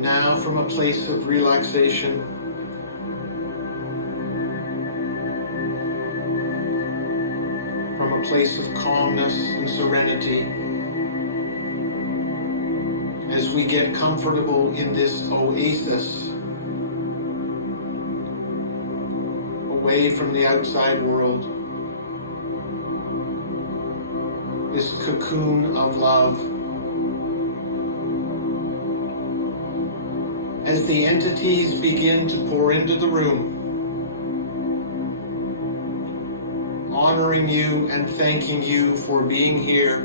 And now, from a place of relaxation, from a place of calmness and serenity, as we get comfortable in this oasis, away from the outside world, this cocoon of love, as the entities begin to pour into the room, honoring you and thanking you for being here,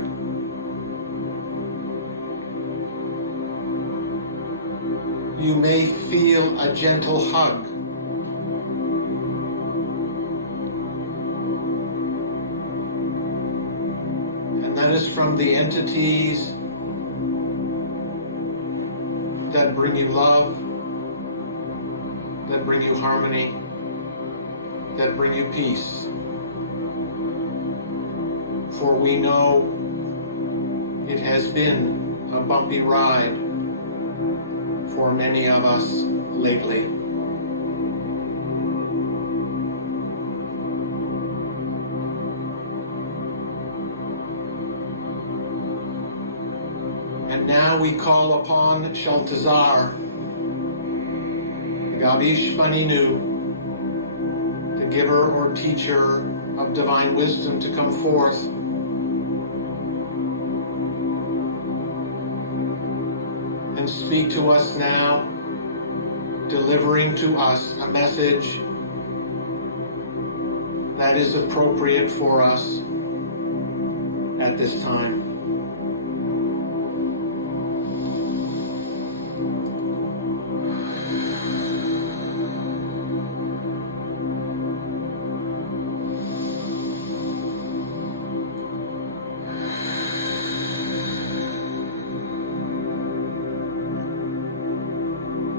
you may feel a gentle hug. And that is from the entities that bring you love, that bring you harmony, that bring you peace. For we know it has been a bumpy ride for many of us lately. And now we call upon Shaltazar, Gavish Banenu, the giver or teacher of divine wisdom, to come forth and speak to us now, delivering to us a message that is appropriate for us at this time.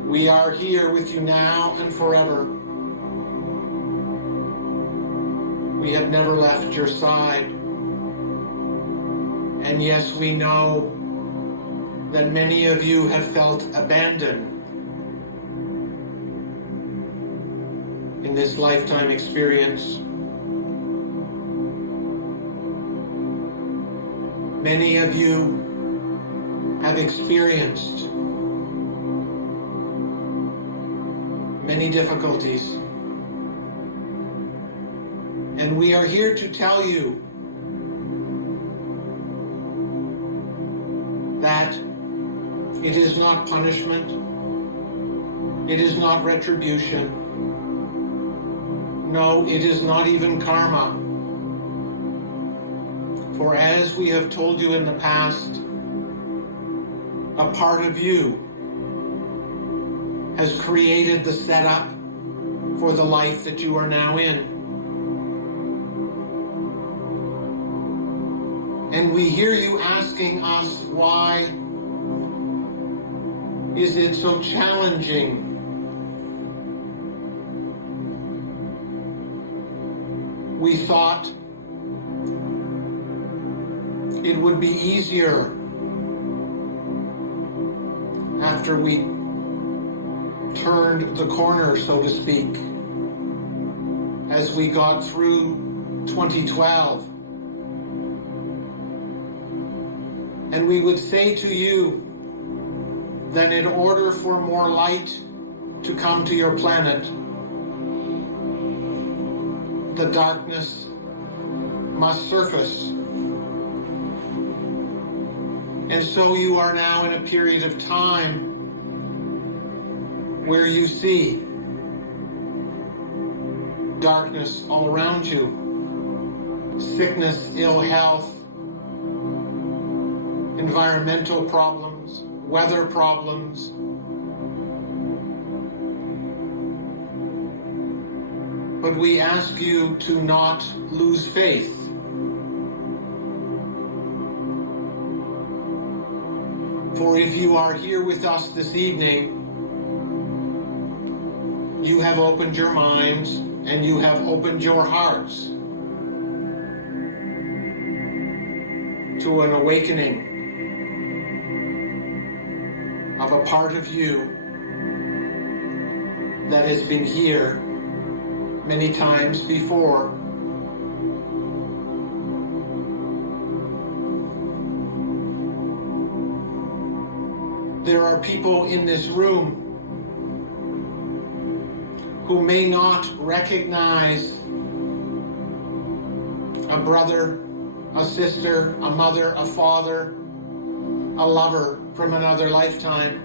We are here with you now and forever. We have never left your side. And yes, we know that many of you have felt abandoned in this lifetime experience. Many of you have experienced many difficulties. And we are here to tell you that it is not punishment, it is not retribution, no, it is not even karma. For as we have told you in the past, a part of you has created the setup for the life that you are now in. And we hear you asking us, why is it so challenging? We thought it would be easier after we turned the corner, so to speak, as we got through 2012. And we would say to you that in order for more light to come to your planet, the darkness must surface. And so you are now in a period of time where you see darkness all around you, sickness, ill health, environmental problems, weather problems. But we ask you to not lose faith. For if you are here with us this evening, you have opened your minds and you have opened your hearts to an awakening. of a part of you that has been here many times before. There are people in this room who may not recognize a brother, a sister, a mother, a father, a lover from another lifetime.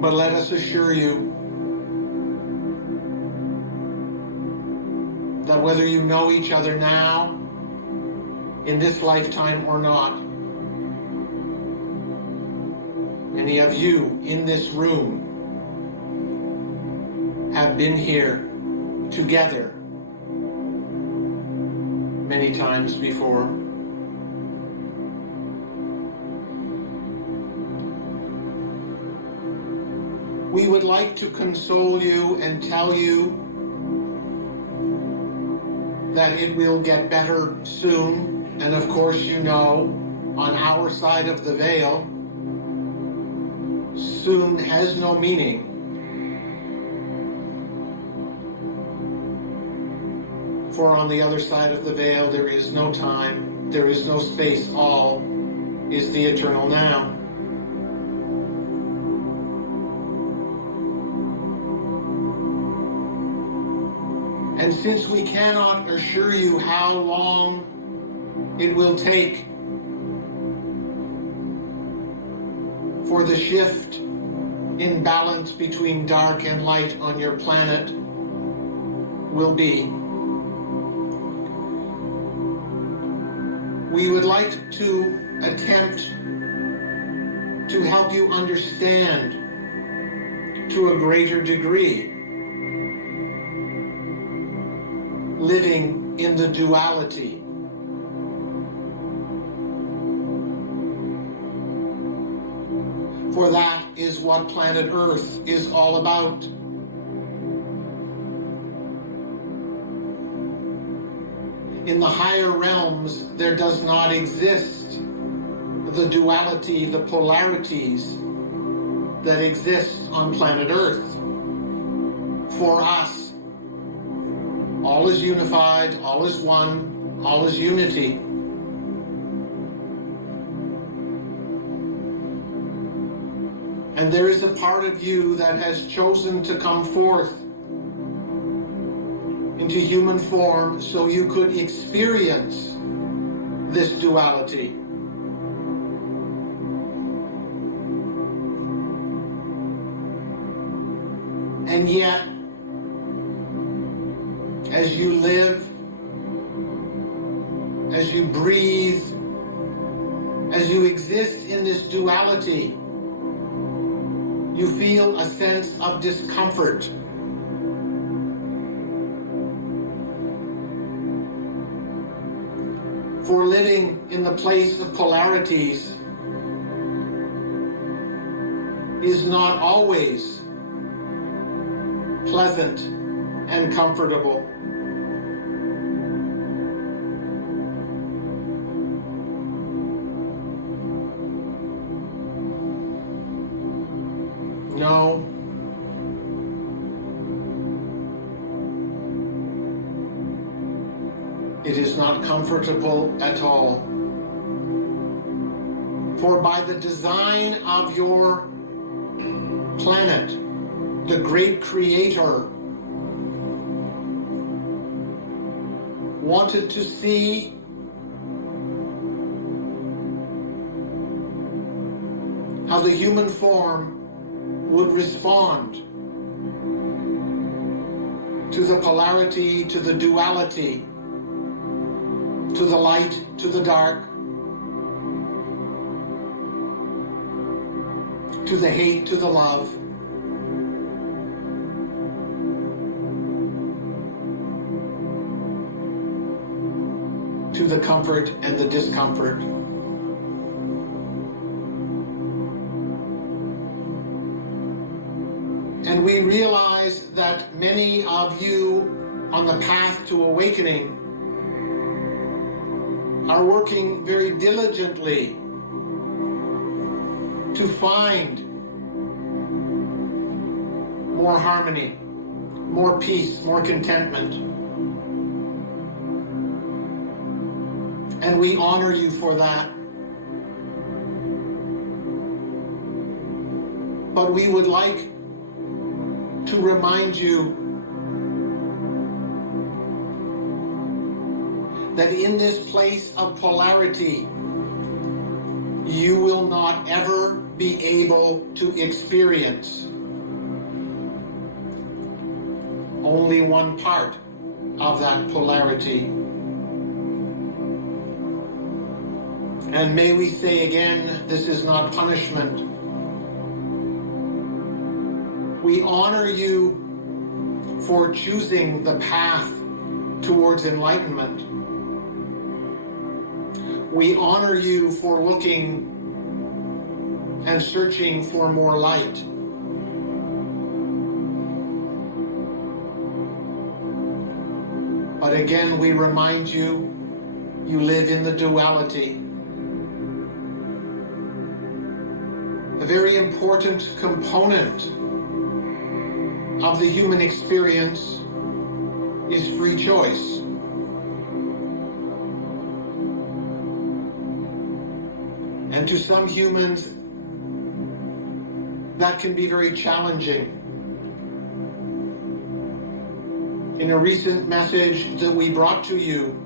But let us assure you that whether you know each other now, in this lifetime or not, many of you in this room have been here together many times before. We would like to console you and tell you that it will get better soon. And of course, you know, on our side of the veil, soon has no meaning. For on the other side of the veil, there is no time, there is no space, all is the eternal now. And since we cannot assure you how long it will take for the shift in balance between dark and light on your planet will be, we would like to attempt to help you understand to a greater degree living in the duality. For that is what planet Earth is all about. In the higher realms, there does not exist the duality, the polarities that exist on planet Earth. For us, all is unified, all is one, all is unity. And there is a part of you that has chosen to come forth into human form so you could experience this duality. And yet, as you live, as you breathe, as you exist in this duality, you feel a sense of discomfort. For living in the place of polarities is not always pleasant and comfortable. No. It is not comfortable at all. For by the design of your planet, the great creator wanted to see how the human form would respond to the polarity, to the duality, to the light, to the dark, to the hate, to the love. To the comfort and the discomfort. And we realize that many of you on the path to awakening are working very diligently to find more harmony, more peace, more contentment. And we honor you for that. But we would like to remind you that in this place of polarity, you will not ever be able to experience only one part of that polarity. And may we say again, this is not punishment. We honor you for choosing the path towards enlightenment. We honor you for looking and searching for more light. But again, we remind you, you live in the duality. A very important component of the human experience is free choice. And to some humans, that can be very challenging. In a recent message that we brought to you,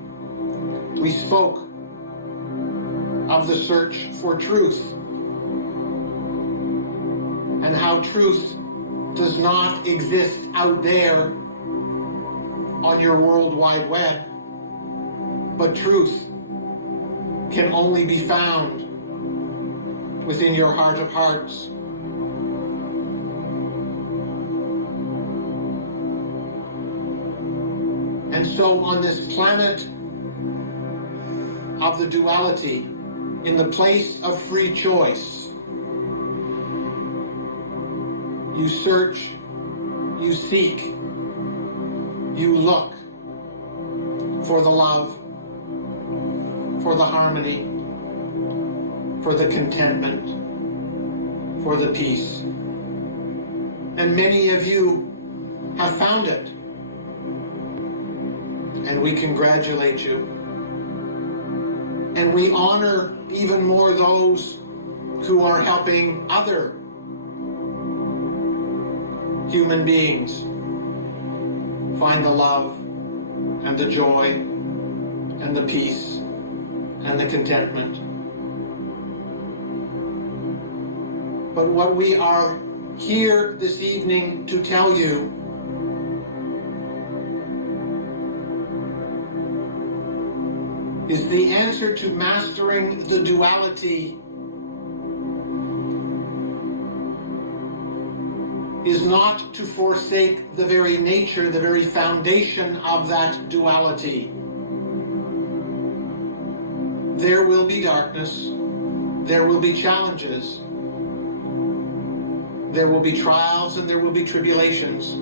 we spoke of the search for truth and how truth does not exist out there on your World Wide Web, but truth can only be found within your heart of hearts. And so on this planet of the duality, in the place of free choice, you search, you seek, you look for the love, for the harmony, for the contentment, for the peace. And many of you have found it. And we congratulate you. And we honor even more those who are helping other human beings find the love and the joy and the peace and the contentment. But what we are here this evening to tell you is the answer to mastering the duality is not to forsake the very nature, the very foundation of that duality. There will be darkness, there will be challenges, there will be trials, and there will be tribulations.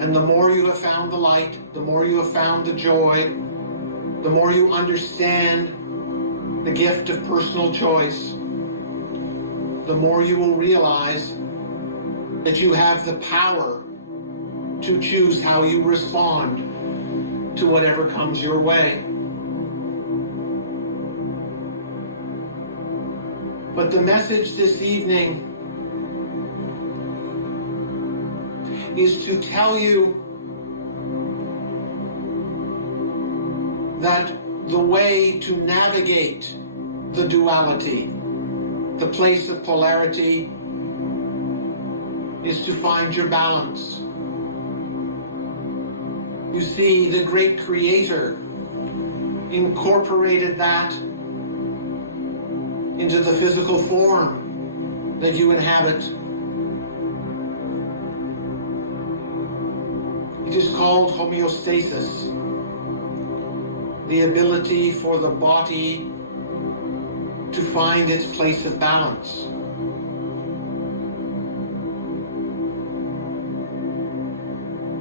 And the more you have found the light, the more you have found the joy, the more you understand the gift of personal choice, the more you will realize that you have the power to choose how you respond to whatever comes your way. But the message this evening is to tell you that the way to navigate the duality, the place of polarity, is to find your balance. You see, the great Creator incorporated that into the physical form that you inhabit. It is called homeostasis, the ability for the body to find its place of balance.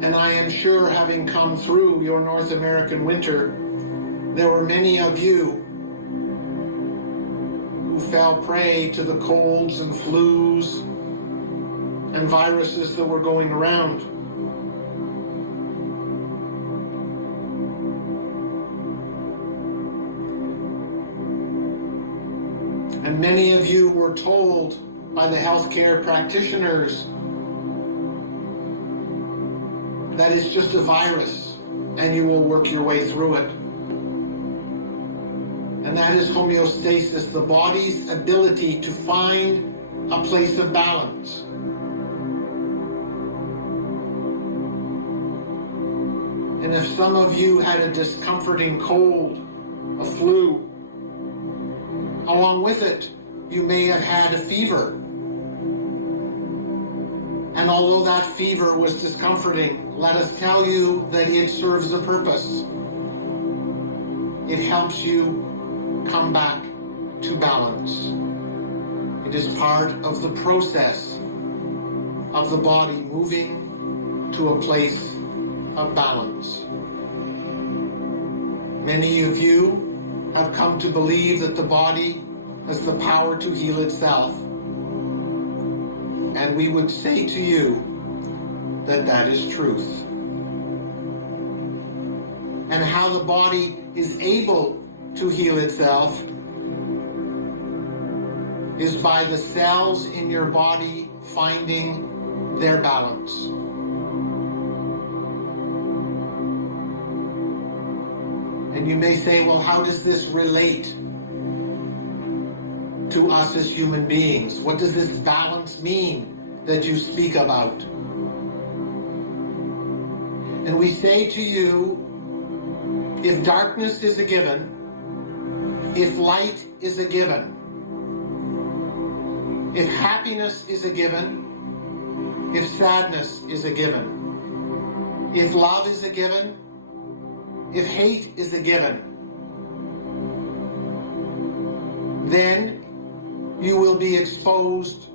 And I am sure, having come through your North American winter, there were many of you who fell prey to the colds and flus and viruses that were going around. And many of you were told by the healthcare practitioners that it's just a virus and you will work your way through it. And that is homeostasis, the body's ability to find a place of balance. And if some of you had a discomforting cold, a flu, along with it, you may have had a fever. And although that fever was discomforting, let us tell you that it serves a purpose. It helps you come back to balance. It is part of the process of the body moving to a place of balance. Many of you have come to believe that the body has the power to heal itself. And we would say to you that that is truth. And how the body is able to heal itself is by the cells in your body finding their balance. And you may say, well, how does this relate to us as human beings? What does this balance mean that you speak about? And we say to you, if darkness is a given, if light is a given, if happiness is a given, if sadness is a given, if love is a given, if hate is a given, then you will be exposed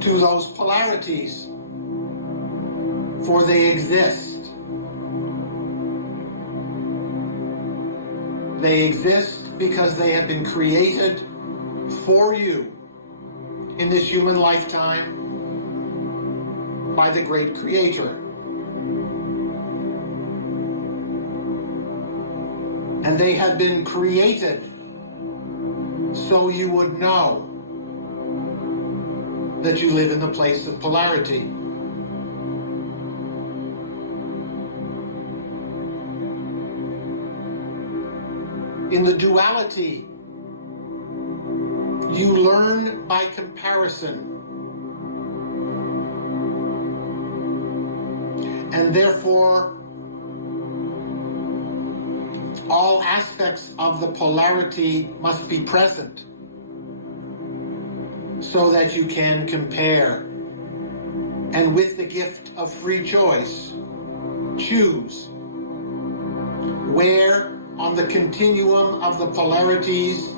to those polarities, for they exist. They exist because they have been created for you in this human lifetime by the great Creator. And they have been created so you would know that you live in the place of polarity. In the duality, you learn by comparison. And therefore, all aspects of the polarity must be present so that you can compare. And with the gift of free choice, choose where on the continuum of the polarities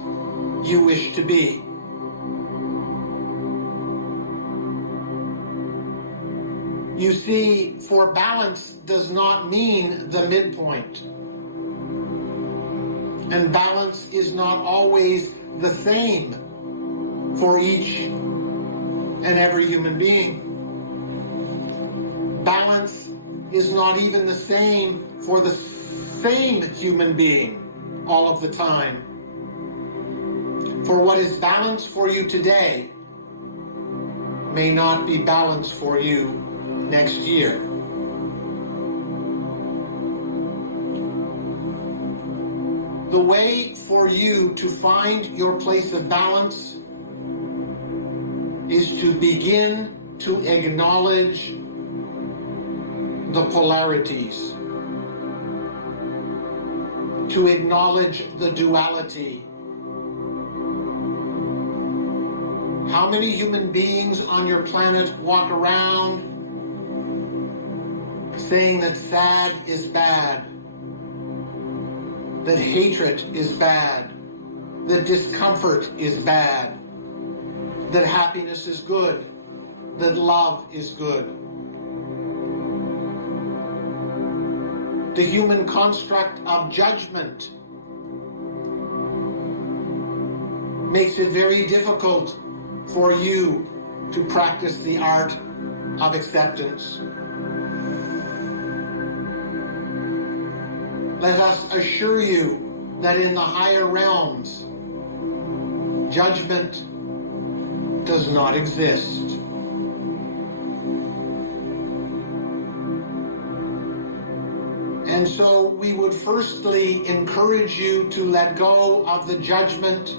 you wish to be. You see, for balance does not mean the midpoint. And balance is not always the same for each and every human being. Balance is not even the same for the same human being all of the time. For what is balanced for you today may not be balanced for you next year. The way for you to find your place of balance is to begin to acknowledge the polarities, to acknowledge the duality. How many human beings on your planet walk around saying that sad is bad, that hatred is bad, that discomfort is bad, that happiness is good, that love is good? The human construct of judgment makes it very difficult for you to practice the art of acceptance. Let us assure you that in the higher realms, judgment does not exist. And so we would firstly encourage you to let go of the judgment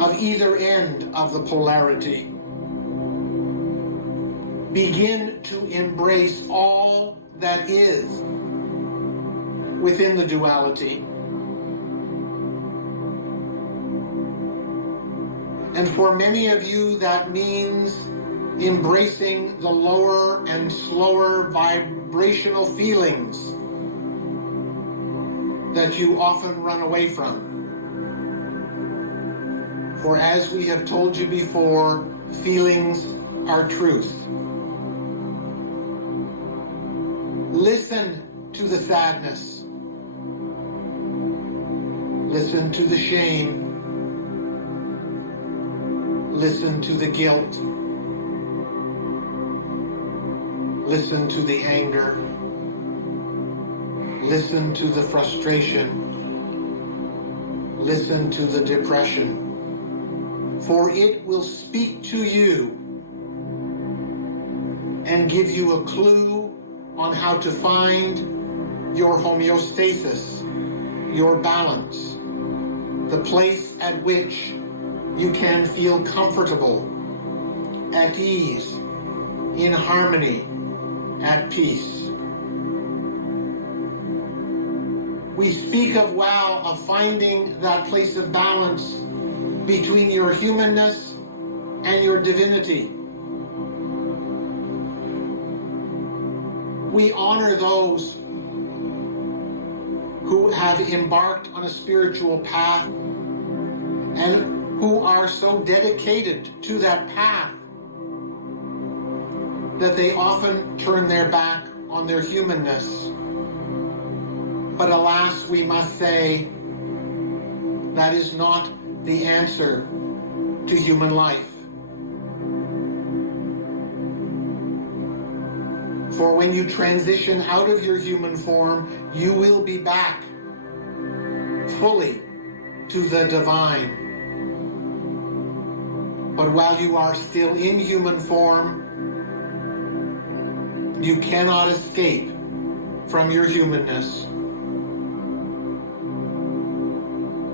of either end of the polarity. Begin to embrace all that is within the duality. And for many of you, that means embracing the lower and slower vibrational feelings that you often run away from. For as we have told you before, feelings are truth. Listen to the sadness. Listen to the shame. Listen to the guilt. Listen to the anger. Listen to the frustration. Listen to the depression. For it will speak to you and give you a clue on how to find your homeostasis, your balance, the place at which you can feel comfortable, at ease, in harmony, at peace. We speak of finding that place of balance between your humanness and your divinity. We honor those who have embarked on a spiritual path and who are so dedicated to that path that they often turn their back on their humanness. But alas, we must say, that is not the answer to human life. For when you transition out of your human form, you will be back fully to the divine. But while you are still in human form, you cannot escape from your humanness.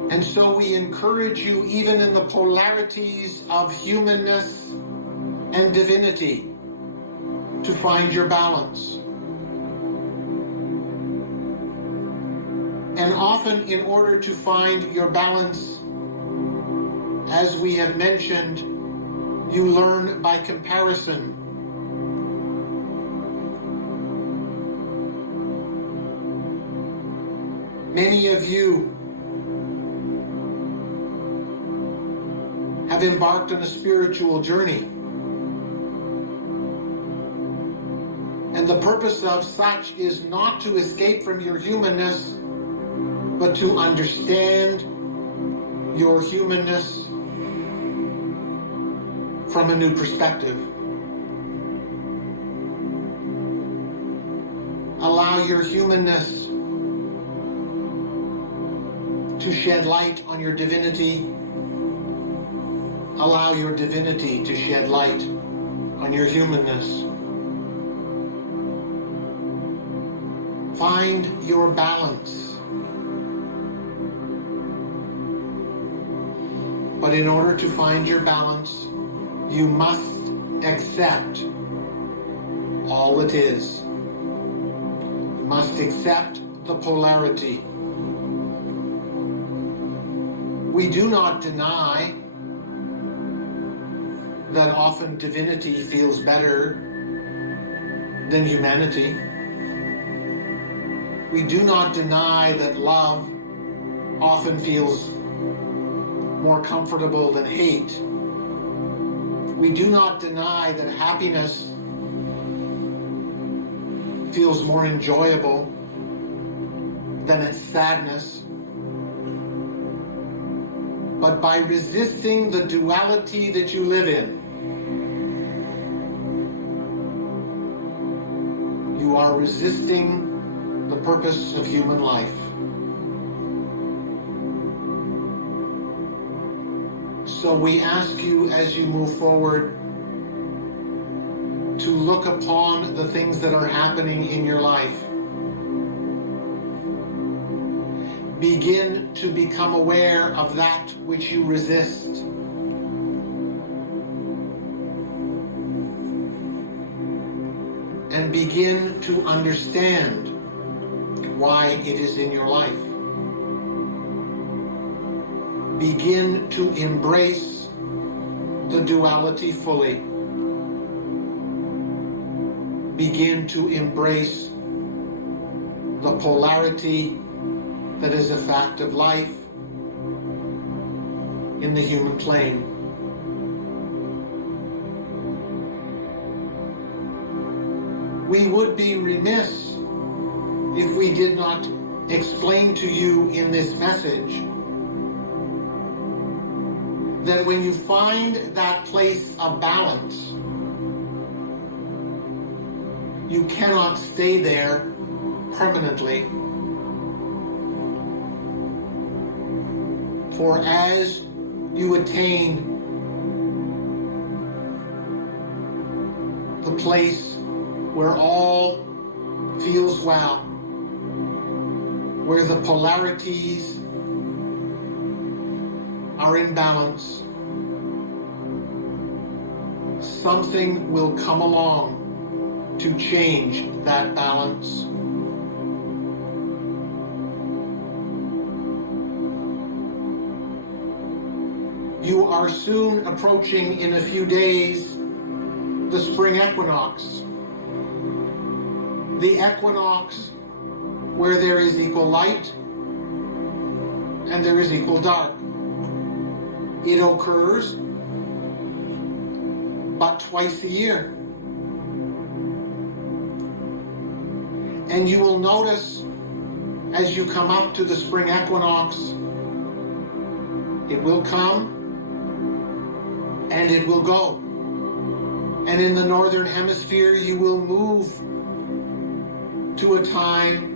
And so we encourage you, even in the polarities of humanness and divinity, to find your balance. And often, in order to find your balance, as we have mentioned, you learn by comparison. Many of you have embarked on a spiritual journey. And the purpose of such is not to escape from your humanness, but to understand your humanness from a new perspective. Allow your humanness to shed light on your divinity. Allow your divinity to shed light on your humanness. Find your balance. But in order to find your balance, you must accept all it is. You must accept the polarity. We do not deny that often divinity feels better than humanity. We do not deny that love often feels more comfortable than hate. We do not deny that happiness feels more enjoyable then it's sadness. But by resisting the duality that you live in, you are resisting the purpose of human life. So we ask you, as you move forward, to look upon the things that are happening in your life. Begin to become aware of that which you resist. And begin to understand why it is in your life. Begin to embrace the duality fully. Begin to embrace the polarity that is a fact of life in the human plane. We would be remiss if we did not explain to you in this message that when you find that place of balance, you cannot stay there permanently. For as you attain the place where all feels well, where the polarities are in balance, something will come along to change that balance. You are soon approaching, in a few days, the spring equinox. The equinox where there is equal light and there is equal dark. It occurs but twice a year. And you will notice as you come up to the spring equinox, it will come and it will go. And in the northern hemisphere, you will move to a time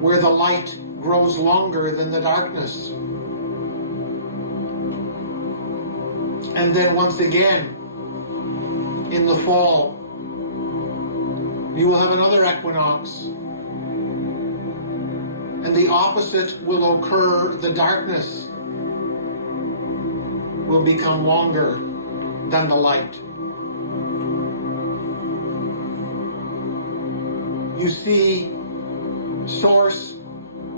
where the light grows longer than the darkness. And then once again, in the fall, you will have another equinox. And the opposite will occur. The darkness will become longer than the light. You see, Source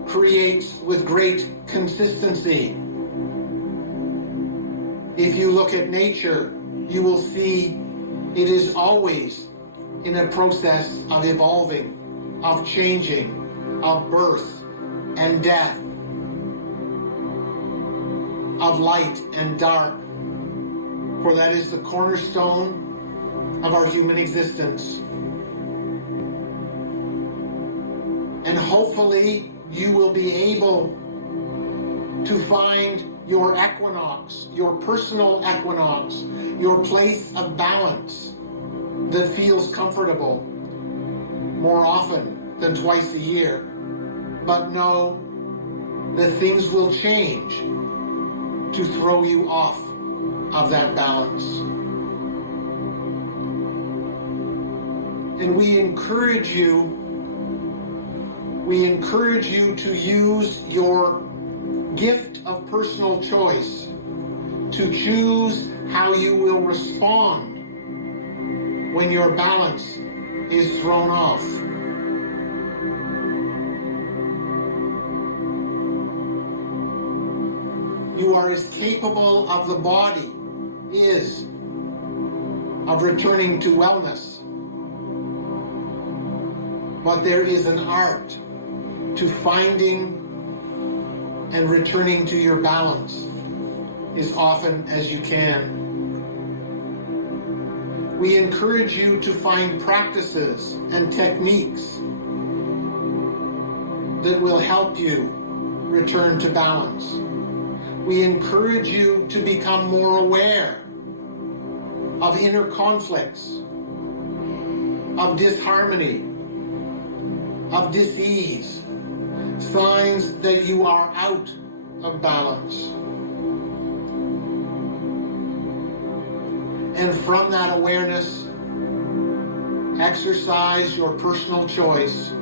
creates with great consistency. If you look at nature, you will see it is always in a process of evolving, of changing, of birth and death, of light and dark, for that is the cornerstone of our human existence. And hopefully you will be able to find your equinox, your personal equinox, your place of balance that feels comfortable more often than twice a year. But know that things will change to throw you off of that balance. And we encourage you to use your gift of personal choice to choose how you will respond when your balance is thrown off. You are as capable of the body is of returning to wellness. But there is an art to finding and returning to your balance as often as you can. We encourage you to find practices and techniques that will help you return to balance. We encourage you to become more aware of inner conflicts, of disharmony, of dis-ease, signs that you are out of balance. And from that awareness, exercise your personal choice.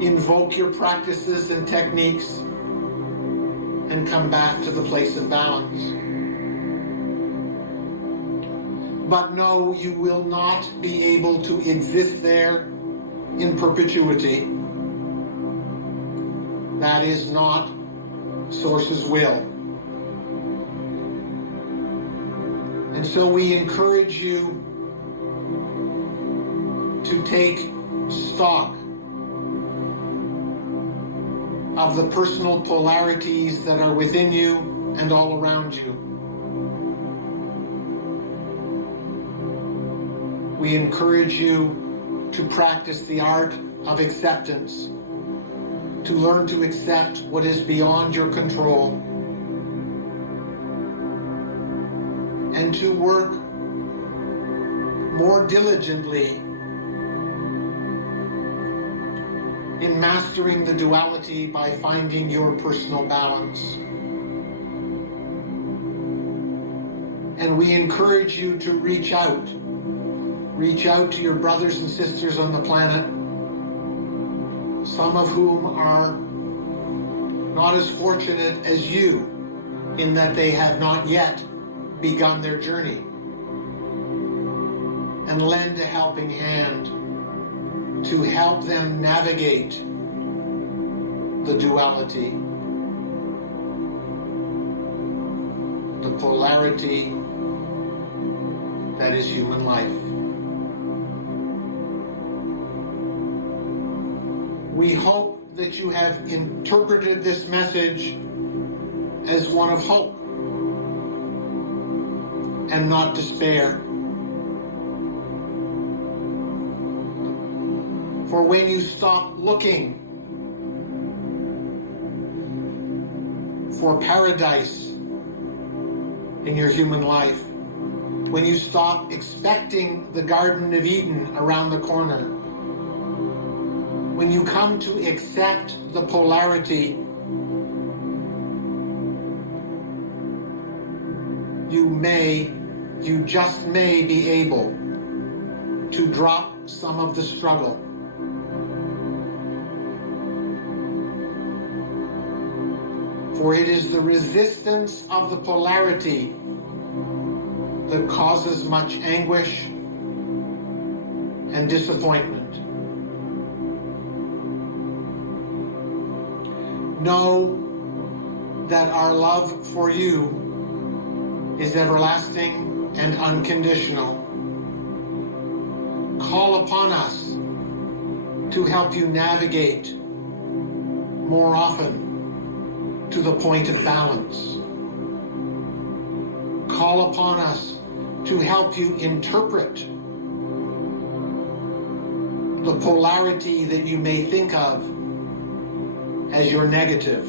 Invoke your practices and techniques and come back to the place of balance. But no, you will not be able to exist there in perpetuity. That is not Source's will. And so we encourage you to take stock of the personal polarities that are within you and all around you. We encourage you to practice the art of acceptance, to learn to accept what is beyond your control, and to work more diligently in mastering the duality by finding your personal balance. And we encourage you to reach out to your brothers and sisters on the planet, some of whom are not as fortunate as you in that they have not yet begun their journey, and lend a helping hand to help them navigate the duality, the polarity that is human life. We hope that you have interpreted this message as one of hope and not despair. For when you stop looking for paradise in your human life, when you stop expecting the Garden of Eden around the corner, when you come to accept the polarity, you just may be able to drop some of the struggle. For it is the resistance of the polarity that causes much anguish and disappointment. Know that our love for you is everlasting and unconditional. Call upon us to help you navigate more often to the point of balance. Call upon us to help you interpret the polarity that you may think of as your negative.